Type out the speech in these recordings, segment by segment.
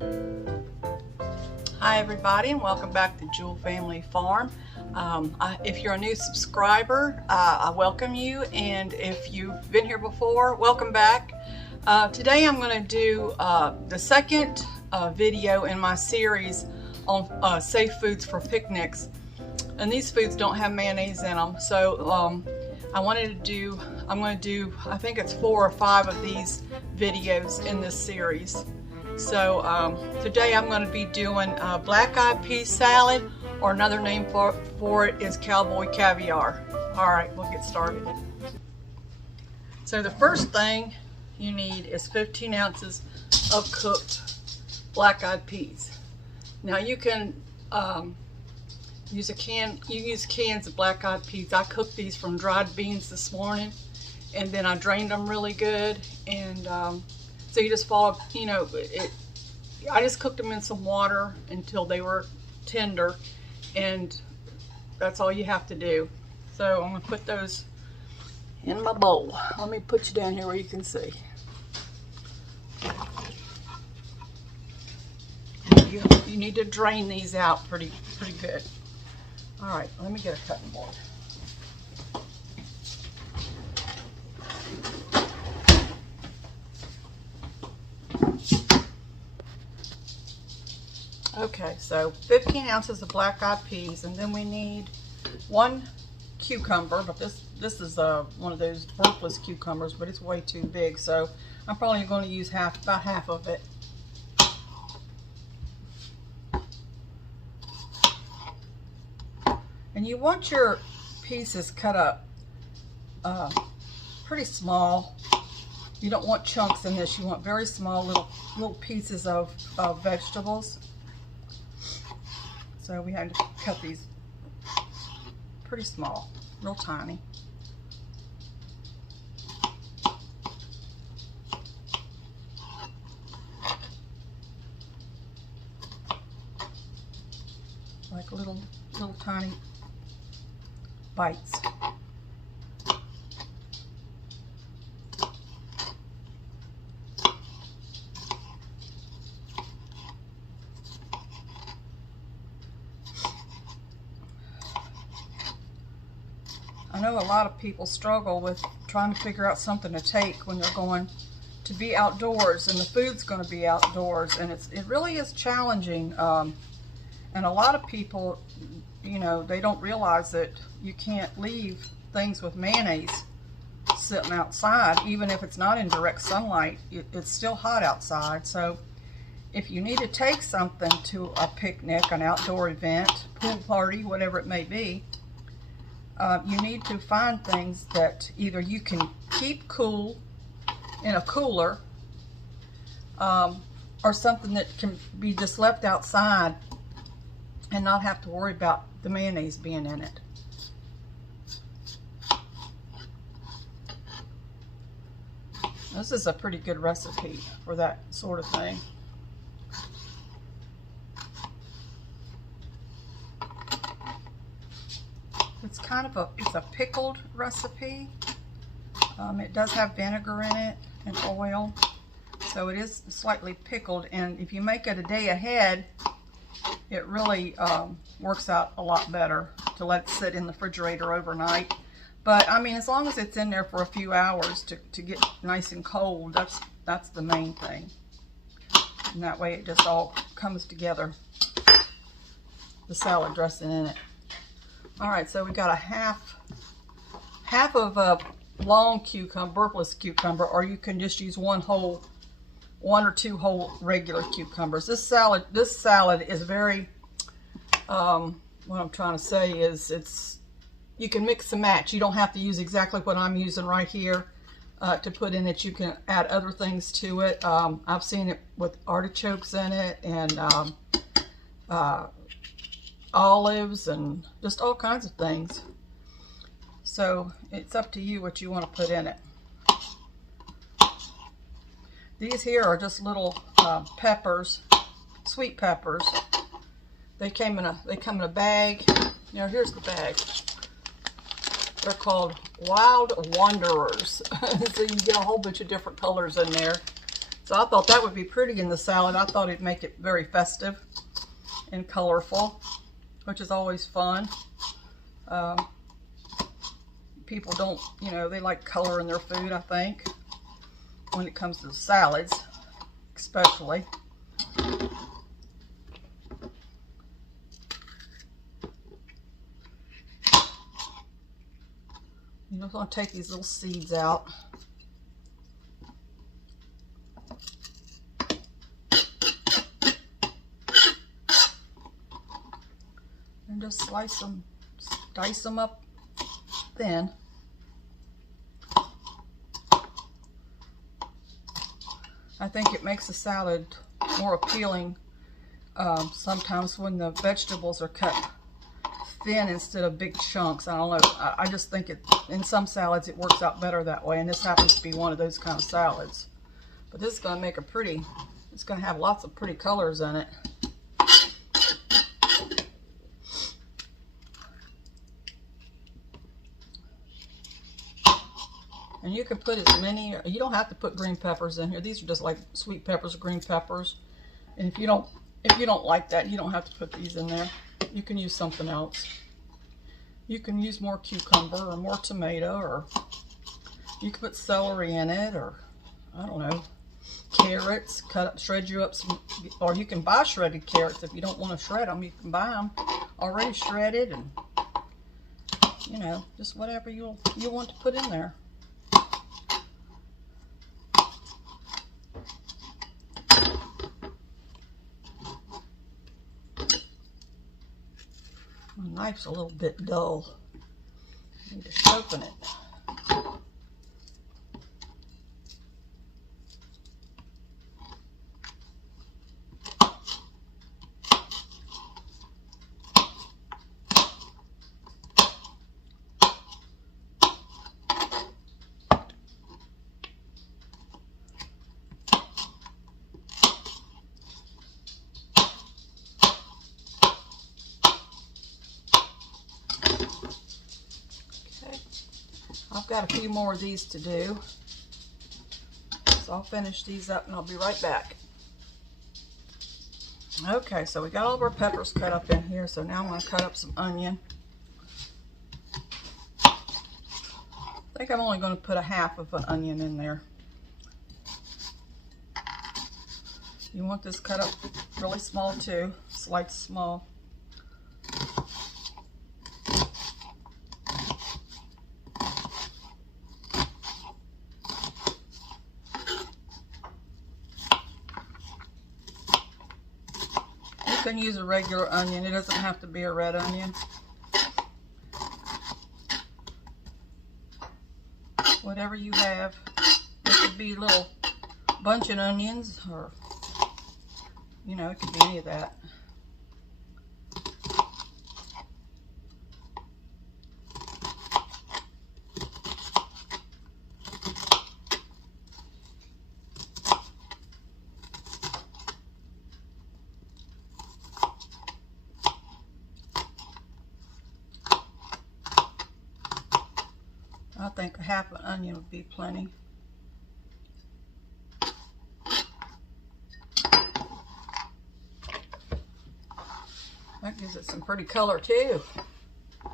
Hi everybody, and welcome back to Jewell Family Farm. If you're a new subscriber, I welcome you, and if you've been here before, welcome back. Today I'm going to do the second video in my series on safe foods for picnics, and these foods don't have mayonnaise in them, so I'm going to do I think it's 4 or 5 of these videos in this series. So today I'm going to be doing Blackeye Pea salad, or another name for it is Cowboy Caviar. Alright, we'll get started. So the first thing you need is 15 ounces of cooked black-eyed peas. Now you can use cans of black-eyed peas. I cooked these from dried beans this morning, and then I drained them really good, and so you just follow, I just cooked them in some water until they were tender, and that's all you have to do. So I'm going to put those in my bowl. Let me put you down here where you can see. You need to drain these out pretty good. All right, let me get a cutting board. Okay, so 15 ounces of black-eyed peas, and then we need 1 cucumber, but this is one of those worthless cucumbers, but it's way too big, so I'm probably going to use about half of it. And you want your pieces cut up pretty small. You don't want chunks in this. You want very small little pieces of vegetables. So we had to cut these pretty small, real tiny. Like little tiny bites. I know a lot of people struggle with trying to figure out something to take when they're going to be outdoors, and the food's going to be outdoors, and it really is challenging. And a lot of people, they don't realize that you can't leave things with mayonnaise sitting outside, even if it's not in direct sunlight. It's still hot outside. So if you need to take something to a picnic, an outdoor event, pool party, whatever it may be, you need to find things that either you can keep cool in a cooler, or something that can be just left outside and not have to worry about the mayonnaise being in it. This is a pretty good recipe for that sort of thing. It's kind of it's a pickled recipe. It does have vinegar in it and oil, so it is slightly pickled, and if you make it a day ahead, it really works out a lot better to let it sit in the refrigerator overnight. But I mean, as long as it's in there for a few hours to get nice and cold, that's the main thing. And that way it just all comes together, the salad dressing in it. All right, so we got a half of a long cucumber, worthless cucumber, or you can just use one or 2 whole regular cucumbers. This salad is very, what I'm trying to say is you can mix and match. You don't have to use exactly what I'm using right here to put in it. You can add other things to it. I've seen it with artichokes in it, and olives, and just all kinds of things. So it's up to you what you want to put in it. These here are just little peppers, sweet peppers. They come in a bag. Now here's the bag. They're called Wild Wanderers. So you get a whole bunch of different colors in there. So I thought that would be pretty in the salad. I thought it'd make it very festive and colorful, which is always fun. People don't, you know, they like color in their food, I think, when it comes to salads, especially. You just want to take these little seeds out. And just slice them, dice them up thin. I think it makes the salad more appealing sometimes when the vegetables are cut thin instead of big chunks. I don't know. I just think it, in some salads it works out better that way, and this happens to be one of those kind of salads. But this is going to make a pretty, it's going to have lots of pretty colors in it. And you can put as many, you don't have to put green peppers in here. These are just like sweet peppers or green peppers. And if you don't like that, you don't have to put these in there. You can use something else. You can use more cucumber or more tomato, or you can put celery in it, or I don't know, carrots. Cut up, shred you up some, or you can buy shredded carrots if you don't want to shred them. You can buy them already shredded, and you know, just whatever you want to put in there. My knife's a little bit dull. I need to sharpen it. I've got a few more of these to do, so I'll finish these up and I'll be right back. Okay, so we got all of our peppers cut up in here, so now I'm going to cut up some onion. I think I'm only going to put a half of an onion in there. You want this cut up really small too, sliced small. You can use a regular onion. It doesn't have to be a red onion. Whatever you have. It could be little bunching onions, or you know, it could be any of that. I think a half an onion would be plenty. That gives it some pretty color too.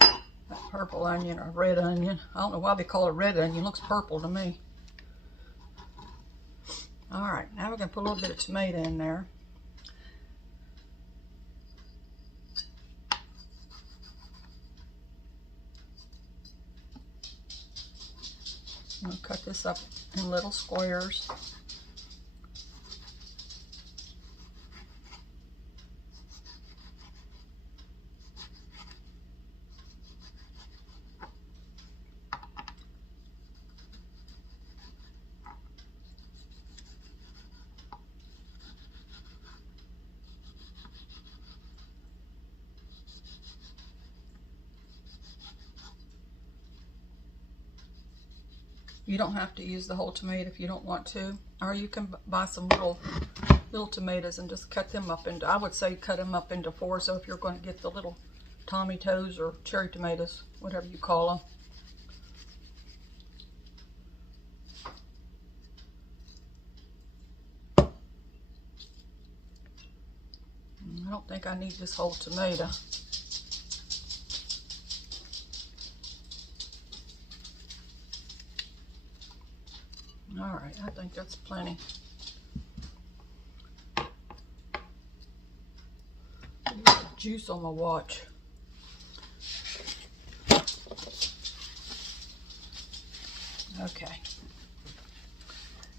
That purple onion or red onion. I don't know why they call it red onion. It looks purple to me. Alright, now we're going to put a little bit of tomato in there. I'm going to cut this up in little squares. You don't have to use the whole tomato if you don't want to, or you can buy some little tomatoes and just cut them up into, I would say cut them up into 4, so if you're going to get the little tomatoes or cherry tomatoes, whatever you call them. I don't think I need this whole tomato. All right, I think that's plenty. Juice on my watch. Okay.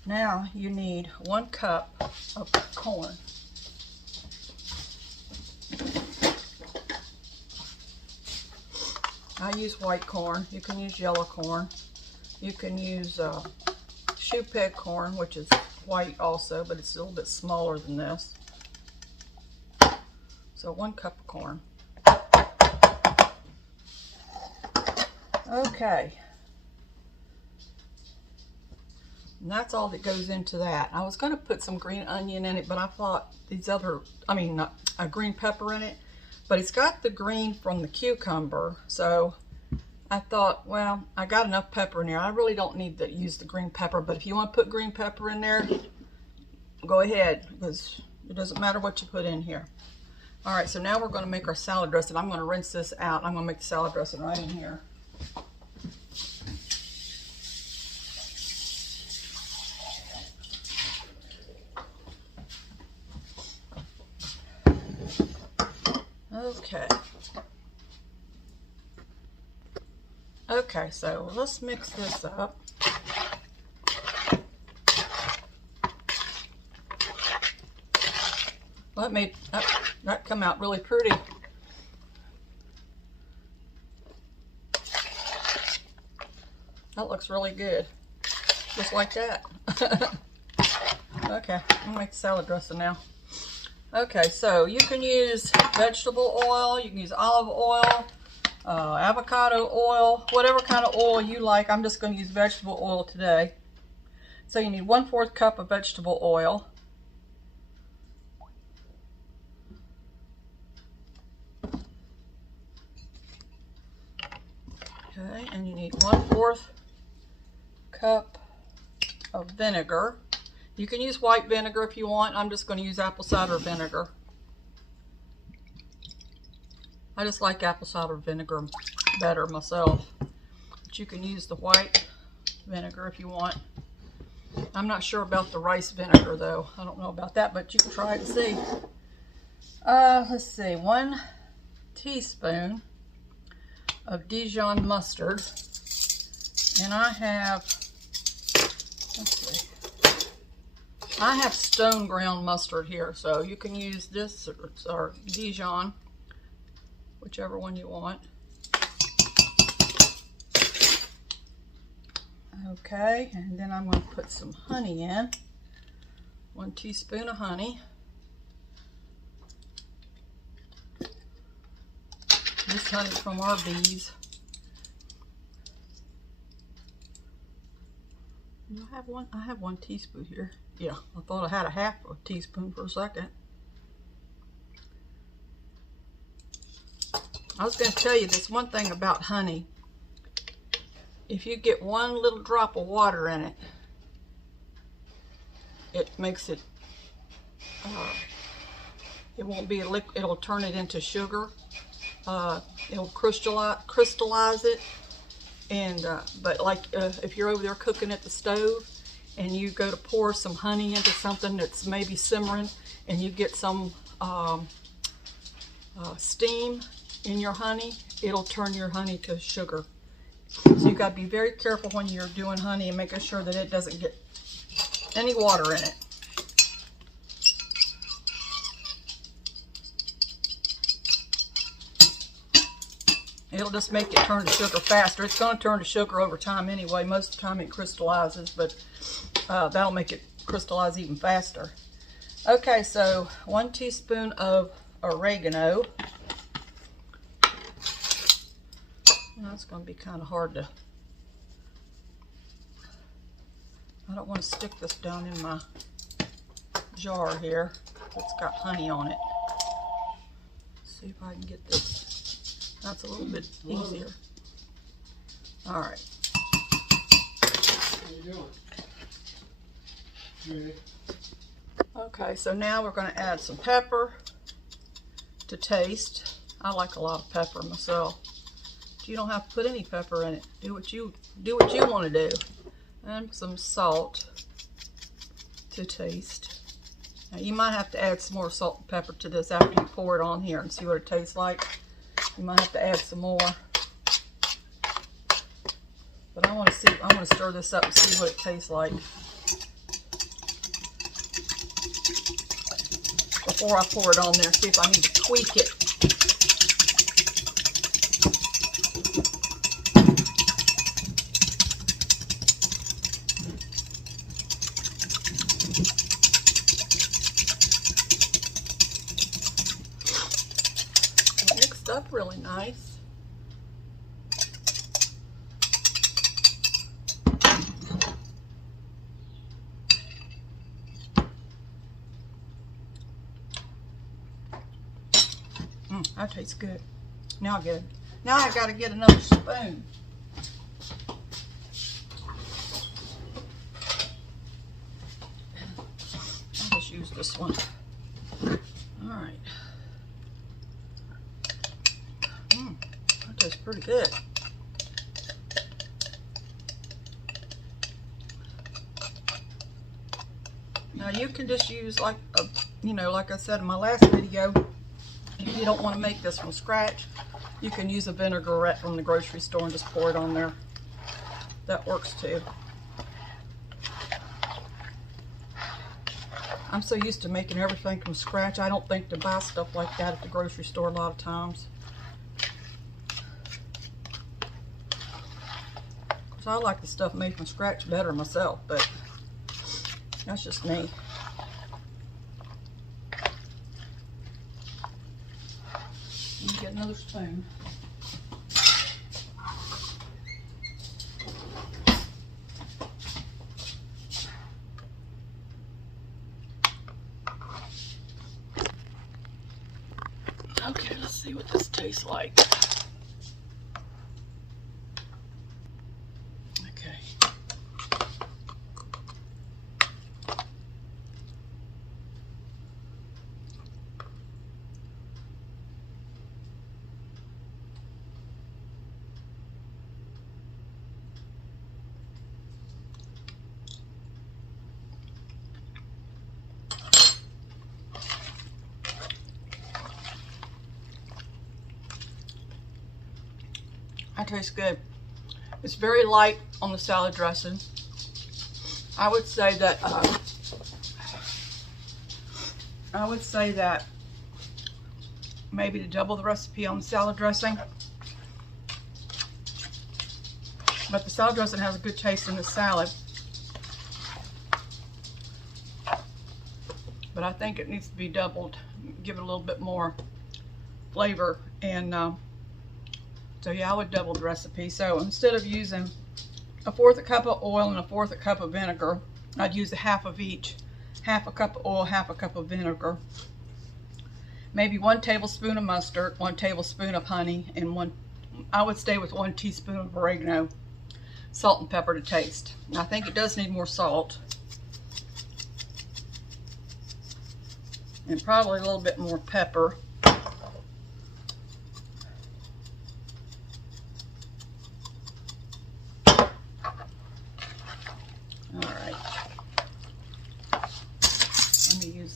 Now you need 1 cup of corn. I use white corn. You can use yellow corn. You can use shoe peg corn, which is white also, but it's a little bit smaller than this. So 1 cup of corn. Okay. And that's all that goes into that. I was going to put some green onion in it, but I thought a green pepper in it, but it's got the green from the cucumber. So I thought, well, I got enough pepper in here. I really don't need to use the green pepper, but if you want to put green pepper in there, go ahead, because it doesn't matter what you put in here. All right, so now we're going to make our salad dressing. I'm going to rinse this out. I'm going to make the salad dressing right in here. Okay. Okay, so let's mix this up. Well, that made that come out really pretty. That looks really good. Just like that. Okay, I'm gonna make the salad dressing now. Okay, so you can use vegetable oil, you can use olive oil, avocado oil, whatever kind of oil you like. I'm just going to use vegetable oil today. So you need 1/4 cup of vegetable oil. Okay, and you need 1/4 cup of vinegar. You can use white vinegar if you want. I'm just going to use apple cider vinegar. I just like apple cider vinegar better myself. But you can use the white vinegar if you want. I'm not sure about the rice vinegar though. I don't know about that, but you can try it and see. Let's see, 1 teaspoon of Dijon mustard. And I have, let's see, I have stone ground mustard here, so you can use this or Dijon, whichever one you want. Okay, and then I'm going to put some honey in. 1 teaspoon of honey. This honey's from our bees. Do I have one? I have 1 teaspoon here. Yeah, I thought I had a half a teaspoon for a second. I was going to tell you this one thing about honey. If you get 1 little drop of water in it, it makes it, it won't be a liquid, it'll turn it into sugar. It'll crystallize it. And, but like if you're over there cooking at the stove and you go to pour some honey into something that's maybe simmering and you get some steam in your honey, it'll turn your honey to sugar. So you got to be very careful when you're doing honey and making sure that it doesn't get any water in it. It'll just make it turn to sugar faster. It's going to turn to sugar over time anyway. Most of the time it crystallizes, but that'll make it crystallize even faster. Okay, so 1 teaspoon of oregano. That's going to be kind of hard to, I don't want to stick this down in my jar here. It's got honey on it. Let's see if I can get this. That's a little bit easier. All right. What are you doing? Okay, so now we're going to add some pepper. to taste. I like a lot of pepper myself. You don't have to put any pepper in it. Do what you want to do. And some salt to taste. Now you might have to add some more salt and pepper to this after you pour it on here and see what it tastes like. You might have to add some more. But I want to stir this up and see what it tastes like before I pour it on there. See if I need to tweak it. Mixed up really nice. That tastes good. Now I gotta get another spoon. I'll just use this one. Alright. That tastes pretty good. Now you can just use like I said in my last video, if you don't want to make this from scratch, you can use a vinaigrette from the grocery store and just pour it on there. That works too. I'm so used to making everything from scratch, I don't think to buy stuff like that at the grocery store a lot of times. So I like the stuff made from scratch better myself, but that's just me. Let me get another spoon. Okay, let's see what this tastes like. Okay. That tastes good. It's very light on the salad dressing. I would say that maybe to double the recipe on the salad dressing. But the salad dressing has a good taste in the salad. But I think it needs to be doubled, give it a little bit more flavor. And so yeah, I would double the recipe. So instead of using 1/4 cup of oil and 1/4 cup of vinegar, I'd use a half of each. Half a cup of oil, half a cup of vinegar. Maybe 1 tablespoon of mustard, 1 tablespoon of honey, and I would stay with 1 teaspoon of oregano. Salt and pepper to taste. I think it does need more salt. And probably a little bit more pepper.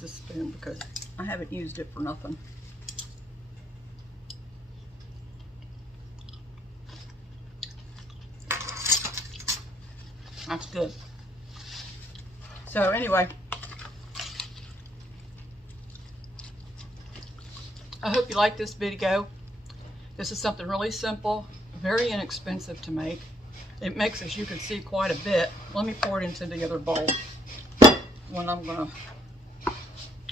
This spoon because I haven't used it for nothing. That's good. So anyway, I hope you like this video. This is something really simple, very inexpensive to make. It makes, as you can see, quite a bit. Let me pour it into the other bowl when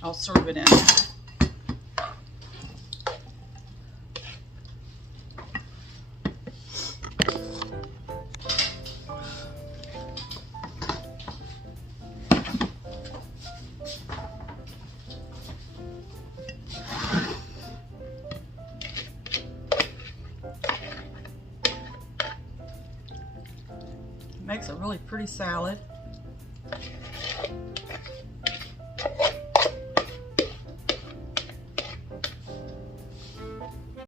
I'll serve it in. It makes a really pretty salad.